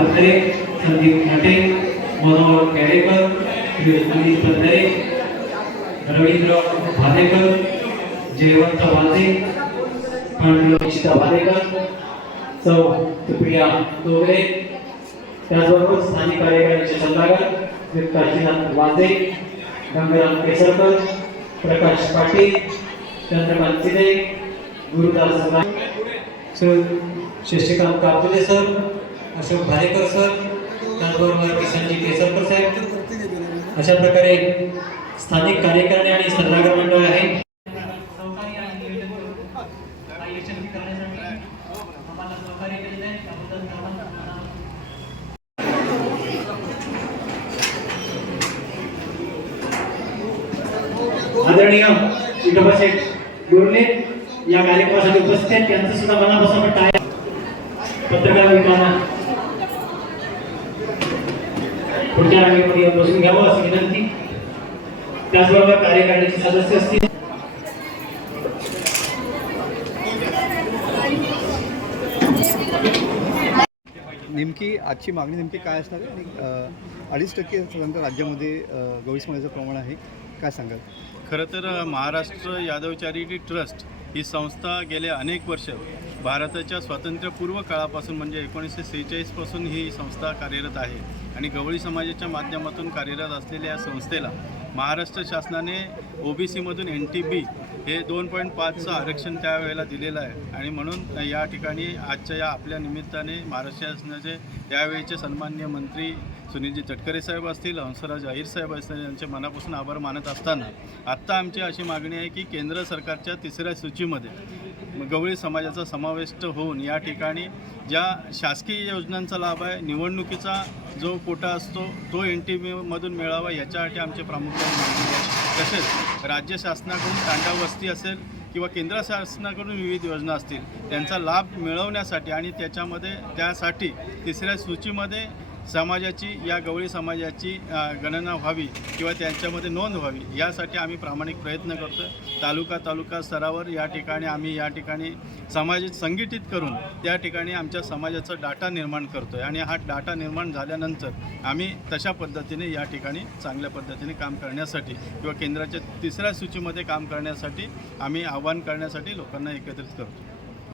भातरे संदीप मोठे मनोहर केळेकर श्री सुनील पंधरे रवींद्र भालेकर जयवंत वाजे पांडुरक्षिता भालेकर सौ सुप्रिया तोगरे त्याचबरोबर स्थानिक कार्यकारिणीचे सल्लागार श्री काशीनाथ वाजे गंगाराम केसरकर प्रकाश पाटील चंद्रकांत सिने Gurudas sir Shashikant Kaple sir Ashok Bhalekar sir त्याचबरोबर किशनजी केसरकर साहेब अशा प्रकारे स्थानिक कार्यकारणी आणि सल्लागार मंडळ आहे. आदरणीय या कार्यक्रमासाठी उपस्थित त्यांचं सुद्धा मनापासून आपण पत्रकार विमाना पुढच्या रांगेमध्ये येऊन बसून घ्यावं अशी विनंती. त्याचबरोबर कार्यकारिणीचे सदस्य असतील. नेमकी आजची मागणी नेमकी काय असणार आहे? आणि अडीच टक्के साधारणतः राज्यामध्ये गवळी समाजाचं प्रमाण आहे. काय सांगाल? खरं तर महाराष्ट्र यादव चॅरिटी ट्रस्ट ही संस्था गेल्या अनेक वर्ष. भारताच्या स्वातंत्र्यपूर्व काळापासून म्हणजे एकोणीसशे सेहेचाळीसपासून ही संस्था कार्यरत आहे. आणि गवळी समाजाच्या माध्यमातून कार्यरत असलेल्या या संस्थेला महाराष्ट्र शासनाने ओ बी सीमधून एन टी बी हे दोन पॉईंट पाचचं आरक्षण त्यावेळेला दिलेलं आहे. आणि म्हणून या ठिकाणी आजच्या या आपल्या निमित्ताने महाराष्ट्र शासनाचे त्यावेळेचे सन्मान्य मंत्री सुनीलजी तटकरे साहेब असतील हंसराज अहिर साहेब असतील यांचे मनापासून आभार मानत असताना आत्ता आमची अशी मागणी आहे की केंद्र सरकारच्या तिसऱ्या सूचीमध्ये गवळी समाजाचा समावेश होऊन या ठिकाणी ज्या शासकीय योजनांचा लाभ आहे निवडणुकीचा जो कोटा असतो तो एन टी बीमधून मिळावा याच्यासाठी आमचे प्रामुख्याने तसेच राज्य शासनाकडून तांडा वस्ती असेल किंवा केंद्र शासनाकडून विविध योजना असतील त्यांचा लाभ मिळवण्यासाठी आणि त्याच्यामध्ये त्यासाठी तिसऱ्या सूचीमध्ये समाजाची या गवळी समाजाची गणना व्हावी किंवा त्यांच्यामध्ये नोंद व्हावी यासाठी आम्ही प्रामाणिक प्रयत्न करतो तालुका तालुका स्तरावर या ठिकाणी आम्ही या ठिकाणी समाज संघटित करून त्या ठिकाणी आमच्या समाजाचा डाटा निर्माण करतो आहे आणि हा डाटा निर्माण झाल्यानंतर आम्ही तशा पद्धतीने या ठिकाणी चांगल्या पद्धतीने काम करण्यासाठी किंवा केंद्राच्या तिसऱ्या सूचीमध्ये काम करण्यासाठी आम्ही आव्हान करण्यासाठी लोकांना एकत्रित करतो